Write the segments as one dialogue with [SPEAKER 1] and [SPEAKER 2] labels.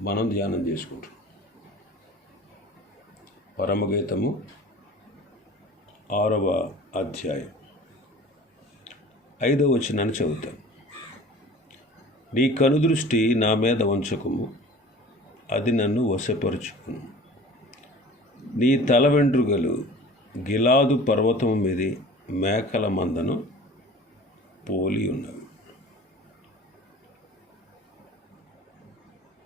[SPEAKER 1] మనం ధ్యానం చేసుకుంటాం పరమగీతము ఆరవ అధ్యాయం. ఐదవ వచనాన్ని చదువుతాం. నీ కనుదృష్టి నా మీద ఉంచకుము అది నన్ను వశపరుచుకును. నీ తల వెంట్రుకలు గిలాదు పర్వతం మీది మేకల మందను పోలి ఉన్నవి.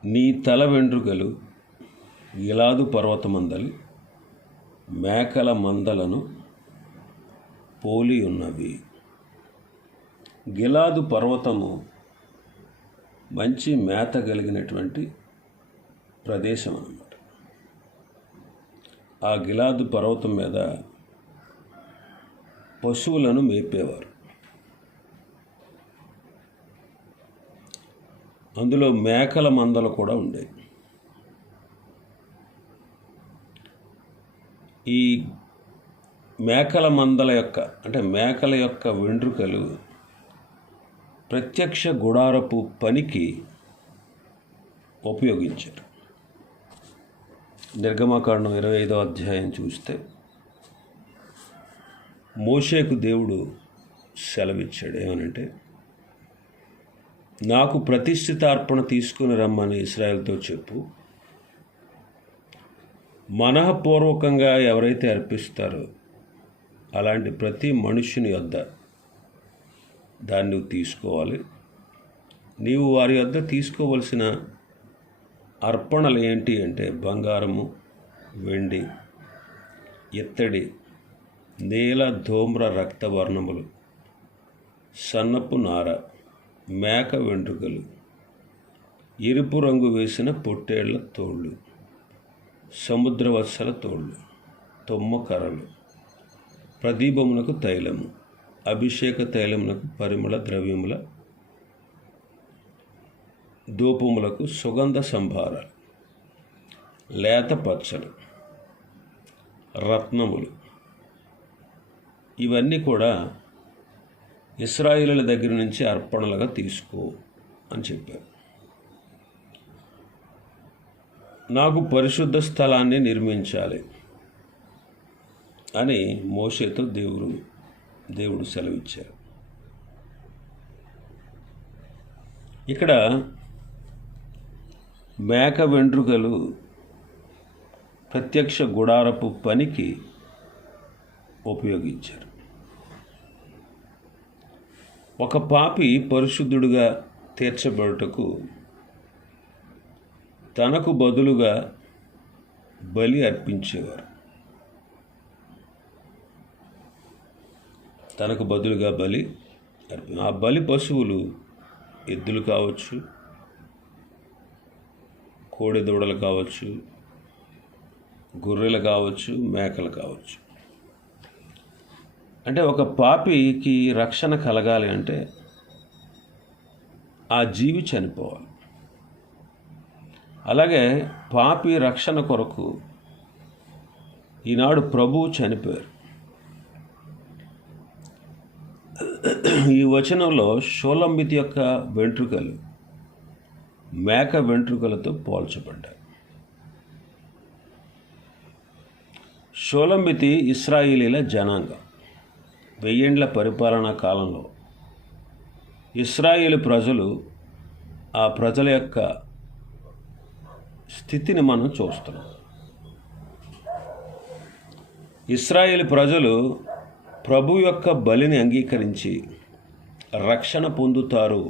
[SPEAKER 1] నీ తల వెంట్రుకలు గిలాదు పర్వతమందలి మేకల మందలను పోలి ఉన్నవి. గిలాదు పర్వతము మంచి మేత కలిగినటువంటి ప్రదేశం అన్నమాట ఆ గిలాదు పర్వతం మీద పశువులను మేపేవారు. అందులో మేకల మందలు కూడా ఉండేవి. ఈ మేకల మందల యొక్క అంటే మేకల యొక్క వెండ్రుకలు ప్రత్యక్ష గుడారపు పనికి ఉపయోగించారు. నిర్గమకాండం ఇరవై ఐదో అధ్యాయం చూస్తే మోషేకు దేవుడు సెలవిచ్చాడు ఏమనంటే నాకు ప్రతిష్ఠిత అర్పణ తీసుకుని రమ్మని ఇస్రాయల్తో చెప్పు. మనఃపూర్వకంగా ఎవరైతే అర్పిస్తారో అలాంటి ప్రతి మనుషుని యొద్ద దాన్ని నువ్వు తీసుకోవాలి. నీవు వారి యొద్ద తీసుకోవలసిన అర్పణలు ఏంటి అంటే బంగారము వెండి ఇత్తడి నీల ధూమ్ర రక్తవర్ణములు సన్నపు నార మేక వెంట్రుకలు. ఎరుపు రంగు వేసిన పొట్టేళ్ళ తోళ్ళు సముద్రవత్సల తోళ్ళు తొమ్మ కర్రలు. ప్రదీపమునకు తైలము. అభిషేక తైలమునకు పరిమళ ద్రవ్యముల ధూపములకు సుగంధ సంభారాలు. లేత పచ్చలు. రత్నములు. ఇవన్నీ కూడా ఇస్రాయిలుల దగ్గర నుంచి అర్పణలుగా తీసుకో అని చెప్పారు. నాకు పరిశుద్ధ స్థలాన్ని నిర్మించాలి అని మోషేతో దేవుడు దేవుడు సెలవిచ్చారు. ఇక్కడ మేక వెంట్రుకలు ప్రత్యక్ష గుడారపు పనికి ఉపయోగించారు. ఒక పాపి పరిశుద్ధుడుగా తీర్చబడుటకు తనకు బదులుగా బలి అర్పించేవారు. తనకు బదులుగా బలి అర్పి ఆ బలి పశువులు ఎద్దులు కావచ్చు కోడి దూడలు కావచ్చు గొర్రెలు కావచ్చు మేకలు కావచ్చు. అంటే ఒక పాపికి రక్షణ కలగాలి అంటే ఆ జీవి చనిపోవాలి. అలాగే పాపి రక్షణ కొరకు ఈనాడు ప్రభువు చనిపోయారు. ఈ వచనంలో షోలంబితి యొక్క వెంట్రుకలు మేక వెంట్రుకలతో పోల్చబడ్డాయి. షోలంబితి ఇస్రాయిలీల జనాంగం. వెయ్యేండ్ల పరిపాలనా కాలంలో ఇస్రాయేల్ ప్రజలు ఆ ప్రజల యొక్క స్థితిని మనం చూస్తున్నాం. ఇస్రాయేల్ ప్రజలు ప్రభు యొక్క బలిని అంగీకరించి రక్షణ పొందుతారు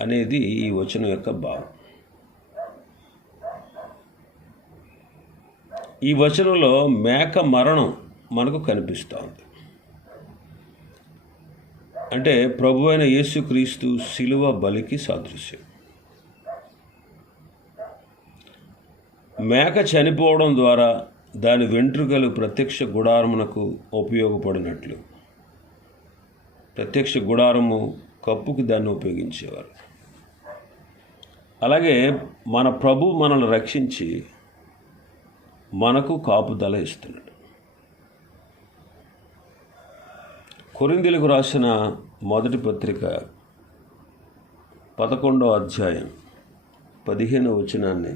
[SPEAKER 1] అనేది ఈ వచనం యొక్క భావం. ఈ వచనంలో మేక మరణం మనకు కనిపిస్తోంది. అంటే ప్రభు అయిన యేసుక్రీస్తు శిలువ బలికి సాదృశ్యం. మేక చనిపోవడం ద్వారా దాని వెంట్రుకలు ప్రత్యక్ష గుడారమునకు ఉపయోగపడినట్లు. ప్రత్యక్ష గుడారము కప్పుకి దాన్ని ఉపయోగించేవారు. అలాగే మన ప్రభు మనల్ని రక్షించి మనకు కాపుదల ఇస్తున్నాడు. కొరిందులకు రాసిన మొదటి పత్రిక పదకొండో అధ్యాయం పదిహేనో వచనాన్ని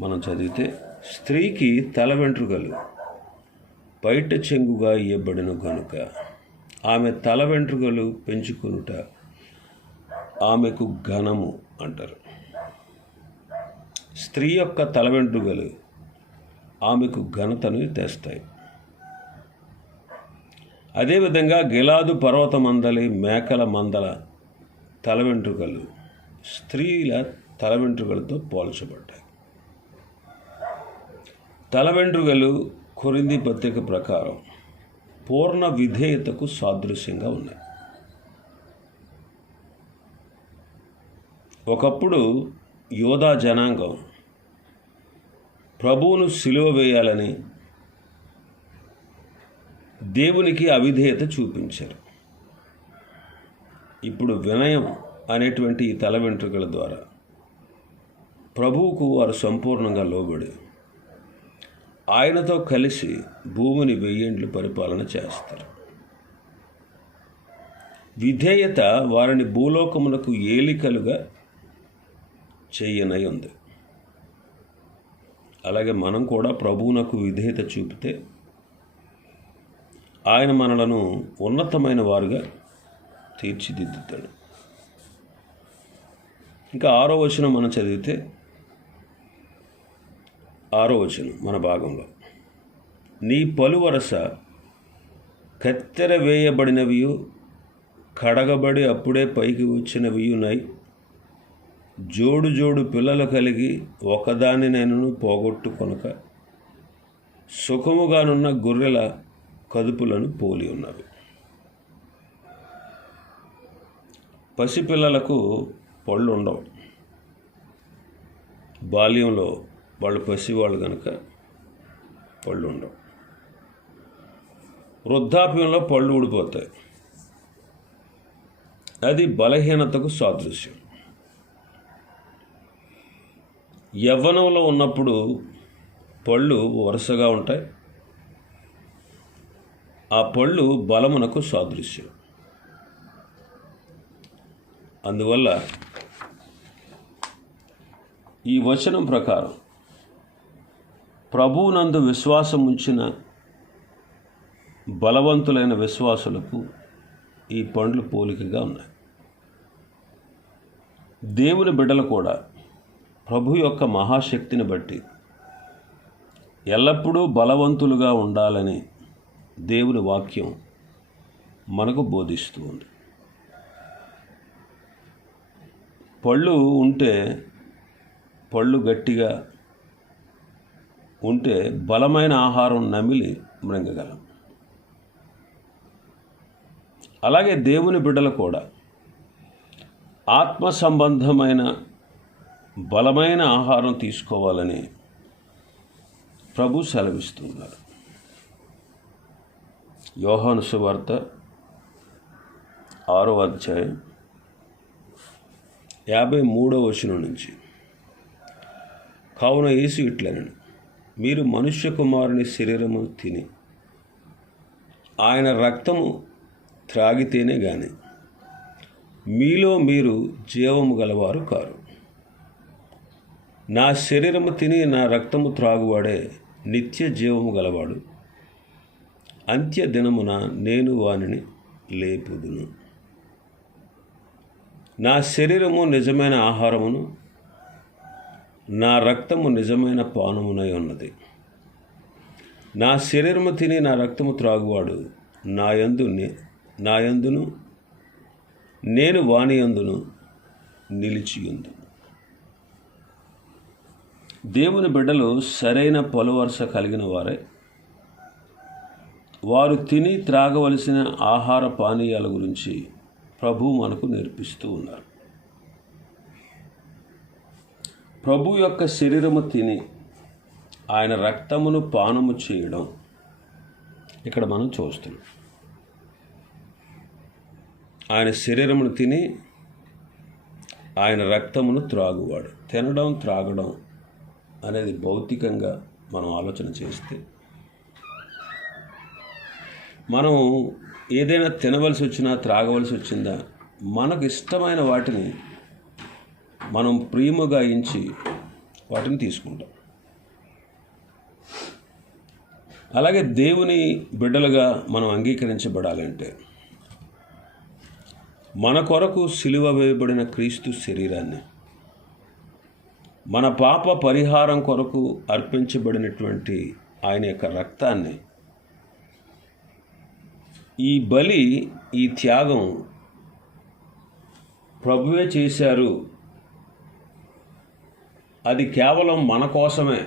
[SPEAKER 1] మనం చదివితే స్త్రీకి తల వెంట్రుకలు బయట చెంగుగా ఇవ్వబడిన కనుక ఆమె తల వెంట్రుకలు పెంచుకునుట ఆమెకు ఘనము అంటారు. స్త్రీ యొక్క తల వెంట్రుకలు ఆమెకు ఘనతను తెస్తాయి. అదేవిధంగా గిలాదు పర్వత మందలి మేకల మందల తల వెంట్రుకలు స్త్రీల తల వెంట్రుకలతో పోల్చబడ్డాయి. తల వెంట్రుకలు కొరింది పత్రిక ప్రకారం పూర్ణ విధేయతకు సాదృశ్యంగా ఉన్నాయి. ఒకప్పుడు యోధా జనాంగం ప్రభువును సిలువ వేయాలని దేవునికి అవిధేయత చూపించారు. ఇప్పుడు వినయం అనేటువంటి ఈ తల వెంట్రుకల ద్వారా ప్రభువుకు వారు సంపూర్ణంగా లోబడి ఆయనతో కలిసి భూమిని వెయ్యేండ్లు పరిపాలన చేస్తారు. విధేయత వారిని భూలోకమునకు ఏలికలుగా చేయనై ఉంది. అలాగే మనం కూడా ప్రభువునకు విధేయత చూపితే ఆయన మనలను ఉన్నతమైన వారుగా తీర్చిదిద్దుతాడు. ఇంకా ఆరో వచనం మనం చదివితే ఆరో వచనం మన భాగంలో. నీ పలువరస కత్తెర వేయబడినవియు కడగబడి అప్పుడే పైకి వచ్చినవియునై జోడు జోడు పిల్లలు కలిగి ఒకదాని నేను పోగొట్టుకొనక సుఖముగానున్న గొర్రెల కదుపులను పోలి ఉన్నవి పసిపిల్లలకు పళ్ళు ఉండవు బాల్యంలో వాళ్ళు పసివాళ్ళు కనుక పళ్ళు ఉండవు వృద్ధాప్యంలో పళ్ళు ఊడిపోతాయి. అది బలహీనతకు సాదృశ్యం. యవ్వనంలో ఉన్నప్పుడు పళ్ళు వరుసగా ఉంటాయి. ఆ పళ్ళు బలమునకు సాదృశ్యం. అందువల్ల ఈ వచనం ప్రకారం ప్రభువునందు విశ్వాసం ఉంచిన బలవంతులైన విశ్వాసులకు ఈ పండ్లు పోలికగా ఉన్నాయి. దేవుని బిడ్డలు కూడా ప్రభు యొక్క మహాశక్తిని బట్టి ఎల్లప్పుడూ బలవంతులుగా ఉండాలని దేవుని వాక్యం మనకు బోధిస్తూ ఉంది పళ్ళు ఉంటే పళ్ళు గట్టిగా ఉంటే బలమైన ఆహారం నమిలి మృంగగలం. అలాగే దేవుని బిడ్డలు కూడా ఆత్మ సంబంధమైన బలమైన ఆహారం తీసుకోవాలని ప్రభు సెలవిస్తున్నారు. యోహాను సువార్త ఆరో అధ్యాయం యాభై మూడో వచనం నుంచి. కావున యేసు ఇట్లనను మీరు మనుష్య కుమారుని శరీరము తిని ఆయన రక్తము త్రాగితేనే గాని మీలో మీరు జీవము గలవారు కారు. నా శరీరము తిని నా రక్తము త్రాగువాడే నిత్య జీవము గలవాడు అంత్య దినమున నేను వానిని లేపుదును. నా శరీరము నిజమైన ఆహారమును నా రక్తము నిజమైన పానమునై ఉన్నది. నా శరీరము తిని నా రక్తము త్రాగువాడు నా యందు నా యందును నేను వాని యందును నిలిచియుందు దేవుని బిడ్డలు సరైన పొలవరుస కలిగిన వారే. వారు తిని త్రాగవలసిన ఆహార పానీయాల గురించి ప్రభు మనకు నేర్పిస్తూ ఉన్నారు. ప్రభు యొక్క శరీరము తిని ఆయన రక్తమును పానము చేయడం ఇక్కడ మనం చూస్తున్నాం. ఆయన శరీరమును తిని ఆయన రక్తమును త్రాగువాడు. తినడం త్రాగడం అనేది భౌతికంగా మనం ఆలోచన చేస్తే మనం ఏదైనా తినవలసి వచ్చినా త్రాగవలసి వచ్చిందా? మనకు ఇష్టమైన వాటిని మనం ప్రియముగా ఇంచి వాటిని తీసుకుంటాం. అలాగే దేవుని బిడ్డలుగా మనం అంగీకరించబడాలంటే మన కొరకు సిలువ వేయబడిన క్రీస్తు శరీరాన్ని మన పాప పరిహారం కొరకు అర్పించబడినటువంటి ఆయన యొక్క రక్తాన్ని ఈ బలి ఈ త్యాగం ప్రభువే చేశారు. అది కేవలం మన కోసమే.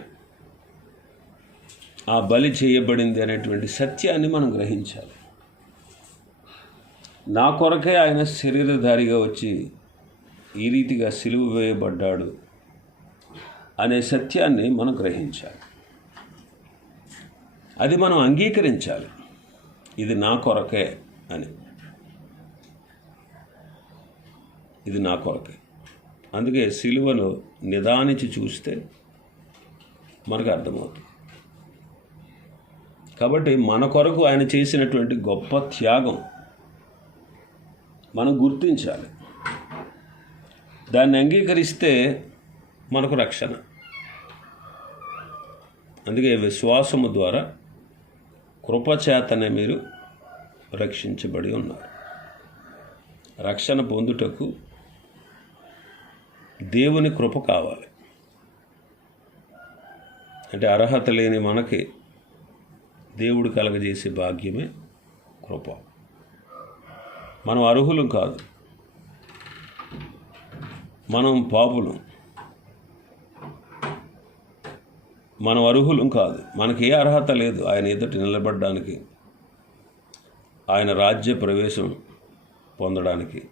[SPEAKER 1] ఆ బలి చేయబడింది అనేటువంటి సత్యాన్ని మనం గ్రహించాలి. నా కొరకే ఆయన శరీరధారిగా వచ్చి ఈ రీతిగా సిలువ వేయబడ్డాడు అనే సత్యాన్ని మనం గ్రహించాలి. అది మనం అంగీకరించాలి. ఇది నా కొరకే అని. ఇది నా కొరకే. అందుకే సిలువను నిదానించి చూస్తే మనకు అర్థమవుతుంది. కాబట్టి మన కొరకు ఆయన చేసినటువంటి గొప్ప త్యాగం మనం గుర్తించాలి. దాన్ని అంగీకరిస్తే మనకు రక్షణ. అందుకే విశ్వాసము ద్వారా కృపచేతనే మీరు రక్షించబడి ఉన్నారు. రక్షణ పొందుటకు దేవుని కృప కావాలి. అంటే అర్హత లేని మనకి దేవుడు కలగజేసే భాగ్యమే కృప. మనం అర్హులం కాదు. మనం పాపులం. మనం అర్హులం కాదు. మనకి ఏ అర్హత లేదు ఆయన ఎదుట నిలబడడానికి. ఆయన రాజ్య ప్రవేశం పొందడానికి.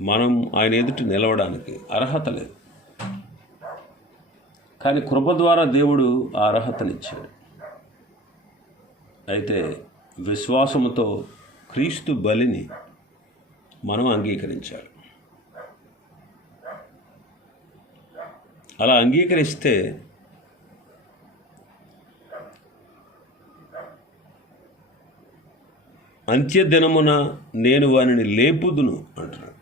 [SPEAKER 1] మనం ఆయన ఎదుట నిలవడానికి అర్హత లేదు. కానీ కృప ద్వారా దేవుడు ఆ అర్హతనిచ్చాడు. అయితే విశ్వాసముతో క్రీస్తు బలిని మనం అంగీకరించాలి. అలా అంగీకరిస్తే అంత్యదినమున నేను వానిని లేపుదును అంటున్నాడు.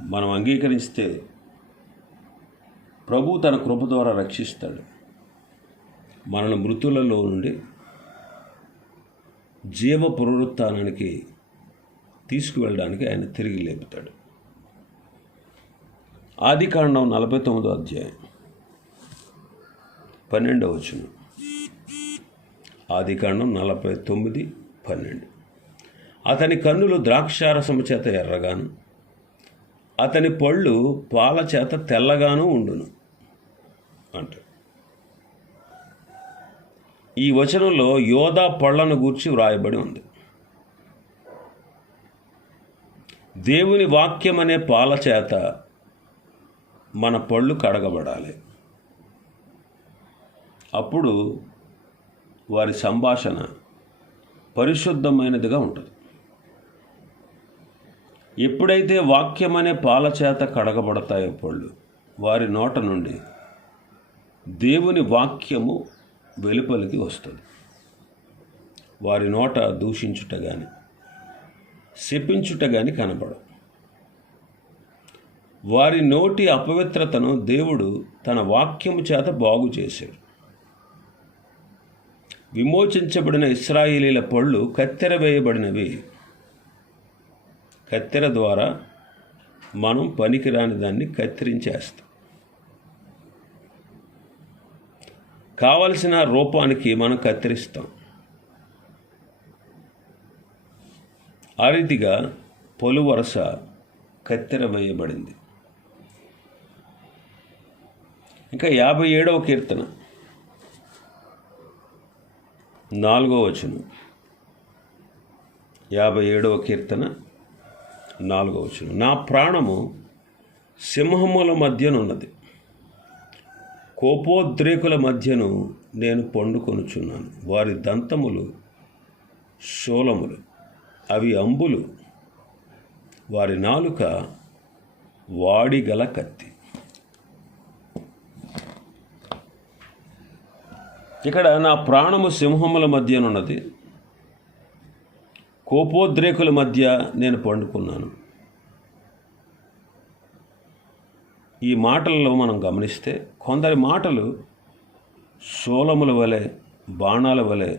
[SPEAKER 1] మనం అంగీకరిస్తే ప్రభు తన కృప ద్వారా రక్షిస్తాడు. మనల్ని మృతులలో నుండి జీవ పునరుత్నానికి తీసుకువెళ్ళడానికి ఆయన తిరిగి లేపుతాడు. ఆది కాండం నలభై తొమ్మిదో అధ్యాయం. పన్నెండవ వచనం. ఆది కాండం నలభై తొమ్మిది పన్నెండు. అతని కన్నులు ద్రాక్షారసము చేత ఎర్రగాను అతని పళ్ళు పాల చేత తెల్లగాను ఉండును అంట. ఈ వచనంలో యోధా పళ్ళను గూర్చి వ్రాయబడి ఉంది. దేవుని వాక్యం అనే పాల చేత మన పళ్ళు కడగబడాలి. అప్పుడు వారి సంభాషణ పరిశుద్ధమైనదిగా ఉంటుంది. ఎప్పుడైతే వాక్యం అనే పాల చేత కడగబడతాయో పళ్ళు వారి నోట నుండి దేవుని వాక్యము వెలుపలికి వస్తుంది. వారి నోట దూషించుట కానీ శపించుట కానీ కనబడవు. వారి నోటి అపవిత్రతను దేవుడు తన వాక్యము చేత బాగు చేశాడు. విమోచించబడిన ఇస్రాయిలీల పళ్ళు కత్తెర వేయబడినవి. కత్తెర ద్వారా మనం పనికిరాని దాన్ని కత్తిరించేస్తాం. కావలసిన రూపానికి మనం కత్తిరిస్తాం. ఆ రీతిగా పొలు వరస కత్తెర వేయబడింది. ఇంకా యాభై ఏడవ కీర్తన. నాలుగో వచనం. యాభై ఏడవ కీర్తన నాలుగో వచనం. నా ప్రాణము సింహముల మధ్యనున్నది. కోపోద్రేకుల మధ్యను నేను పండుకొనుచున్నాను. వారి దంతములు శూలములు అవి అంబులు. వారి నాలుక వాడిగల కత్తి. ఇక్కడ నా ప్రాణము సింహముల మధ్యనున్నది. కోపోద్రేకుల మధ్య నేను పండుకున్నాను. ఈ మాటలలో మనం గమనిస్తే కొందరి మాటలు శూలముల వలె బాణాల వలె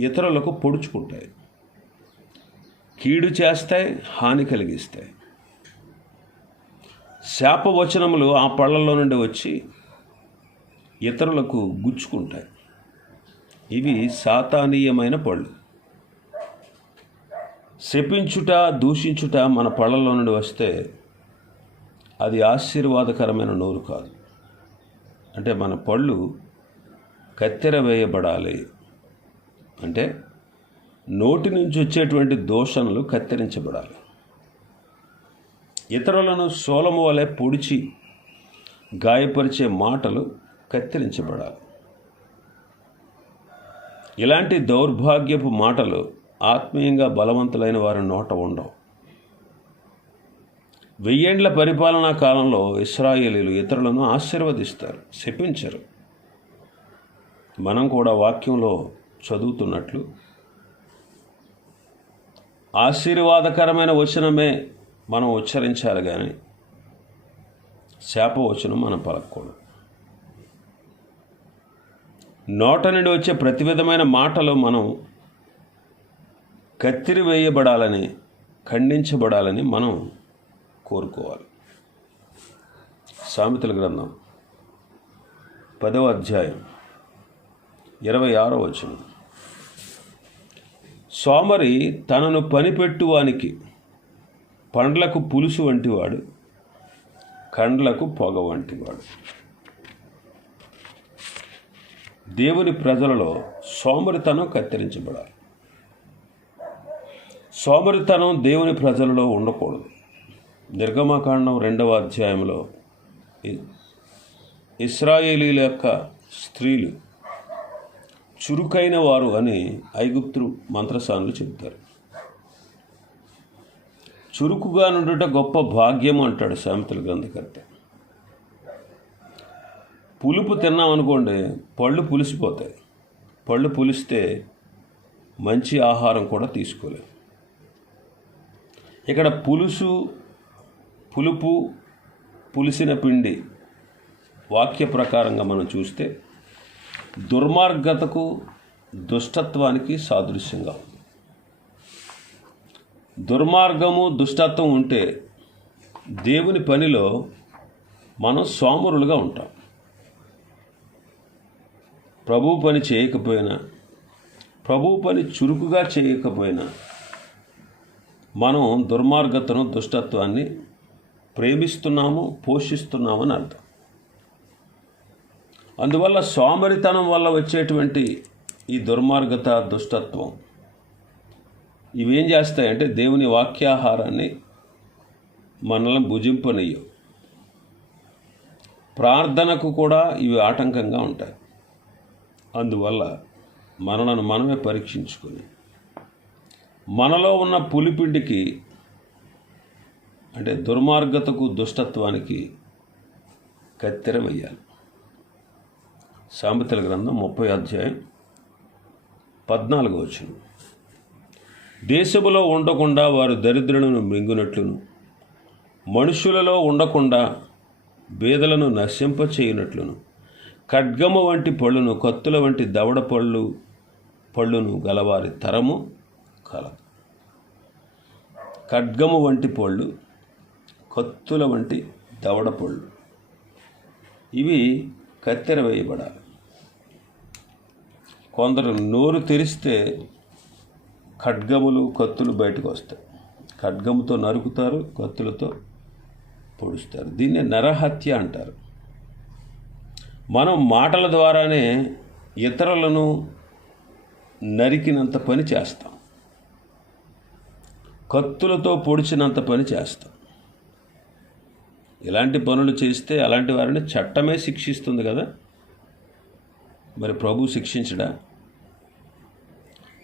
[SPEAKER 1] ఇతరులకు పొడుచుకుంటాయి. కీడు చేస్తాయి హాని కలిగిస్తాయి. శాపవచనములు ఆ పళ్ళల్లో నుండి వచ్చి ఇతరులకు గుచ్చుకుంటాయి. ఇవి సాతానీయమైన పళ్ళు. శపించుట దూషించుట మన పళ్ళలో నుండి వస్తే అది ఆశీర్వాదకరమైన నోరు కాదు. అంటే మన పళ్ళు కత్తెర వేయబడాలి. అంటే నోటి నుంచి వచ్చేటువంటి దోషణలు కత్తిరించబడాలి. ఇతరులను సోలము వలె పొడిచి గాయపరిచే మాటలు కత్తిరించబడాలి. ఇలాంటి దౌర్భాగ్యపు మాటలు ఆత్మీయంగా బలవంతులైన వారి నోట ఉండవు. వెయ్యేండ్ల పరిపాలనా కాలంలో ఇస్రాయేలీలు ఇతరులను ఆశీర్వదిస్తారు శపించరు. మనం కూడా వాక్యంలో చదువుతున్నట్లు ఆశీర్వాదకరమైన వచనమే మనం ఉచ్చరించాలి కానీ శాపవచనం మనం పలకూడదు నోట నుండి వచ్చే ప్రతి విధమైన మాటలు మనం కత్తిరి వేయబడాలని ఖండించబడాలని మనం కోరుకోవాలి. సామెతల గ్రంథం పదవ అధ్యాయం ఇరవై ఆరో వచనం. సోమరి తనను పనిపెట్టువానికి పండ్లకు పులుసు వంటివాడు కండ్లకు పొగ వంటివాడు. దేవుని ప్రజలలో సోమరితనం కత్తిరించబడాలి. సోమరితనం దేవుని ప్రజలలో ఉండకూడదు. నిర్గమకాండం రెండవ అధ్యాయంలో ఇస్రాయేలీల యొక్క స్త్రీలు చురుకైన వారు అని ఐగుప్తు మంత్రసానులు చెబుతారు. చురుకుగా నుండుట గొప్ప భాగ్యం అంటాడు సామెతల గ్రంథకర్త. పులుపు తిన్నామనుకోండి పళ్ళు పులిసిపోతాయి. పళ్ళు పులిస్తే మంచి ఆహారం కూడా తీసుకోలేము ఇక్కడ పులుసు పులుపు పులిసిన పిండి వాక్య ప్రకారంగా మనం చూస్తే దుర్మార్గతకు దుష్టత్వానికి సాదృశ్యంగా ఉంది. దుర్మార్గము దుష్టత్వం ఉంటే దేవుని పనిలో మనం సోమరులుగా ఉంటాం. ప్రభు పని చేయకపోయినా ప్రభు పని చురుకుగా చేయకపోయినా మనం దుర్మార్గతను దుష్టత్వాన్ని ప్రేమిస్తున్నాము పోషిస్తున్నామని అర్థం. అందువల్ల సోమరితనం వల్ల వచ్చేటువంటి ఈ దుర్మార్గత దుష్టత్వం ఇవేం చేస్తాయంటే దేవుని వాక్యాహారాన్ని మనల్ని భుజింపనీయవు. ప్రార్థనకు కూడా ఇవి ఆటంకంగా ఉంటాయి. అందువల్ల మనలను మనమే పరీక్షించుకొని మనలో ఉన్న పులిపిండికి అంటే దుర్మార్గతకు దుష్టత్వానికి కత్తెర వేయాలి. సామెతల గ్రంథం ముప్పై అధ్యాయం పద్నాలుగు వచ్చిన దేశములో ఉండకుండా వారు దరిద్రులను మింగునట్లును మనుషులలో ఉండకుండా బేదలను నశింపచేయునట్లును. ఖడ్గము వంటి పళ్ళును కత్తుల వంటి దవడ పళ్ళు పళ్ళును గలవారి తరము కలదు ఖడ్గము వంటి పళ్ళు కత్తుల వంటి దవడ పళ్ళు. ఇవి కత్తెర వేయబడాలి. కొందరు నోరు తెరిస్తే ఖడ్గములు కత్తులు బయటకు వస్తాయి. ఖడ్గముతో నరుకుతారు కత్తులతో పొడుస్తారు. దీన్ని నరహత్య అంటారు. మనం మాటల ద్వారానే ఇతరులను నరికినంత పని చేస్తాం. కత్తులతో పొడిచినంత పని చేస్తాం. ఇలాంటి పనులు చేస్తే అలాంటి వారిని చట్టమే శిక్షిస్తుంది కదా? మరి ప్రభు శిక్షించడా?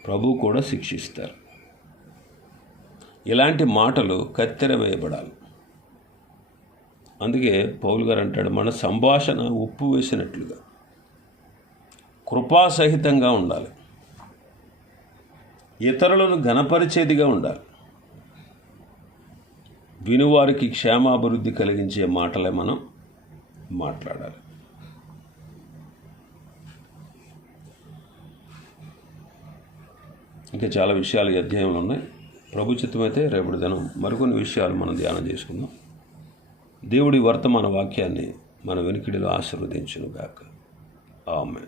[SPEAKER 1] ప్రభు కూడా శిక్షిస్తారు. ఇలాంటి మాటలు కత్తెర వేయబడాలి. అందుకే పౌల్ గారు అంటాడు మన సంభాషణ ఉప్పు వేసినట్లుగా కృపాసహితంగా ఉండాలి. ఇతరులను ఘనపరిచేదిగా ఉండాలి. వినువారికి క్షేమాభివృద్ధి కలిగించే మాటలే మనం మాట్లాడాలి. ఇంకా చాలా విషయాలు ఈ అధ్యాయంలో ఉన్నాయి. ప్రభు చిత్తమైతే రేపటి దినం మరికొన్ని విషయాలు మనం ధ్యానం చేసుకుందాం. దేవుడి వర్తమాన వాక్యాన్ని మన వెనుకిడిలో ఆశీర్వదించునుగాక. ఆమె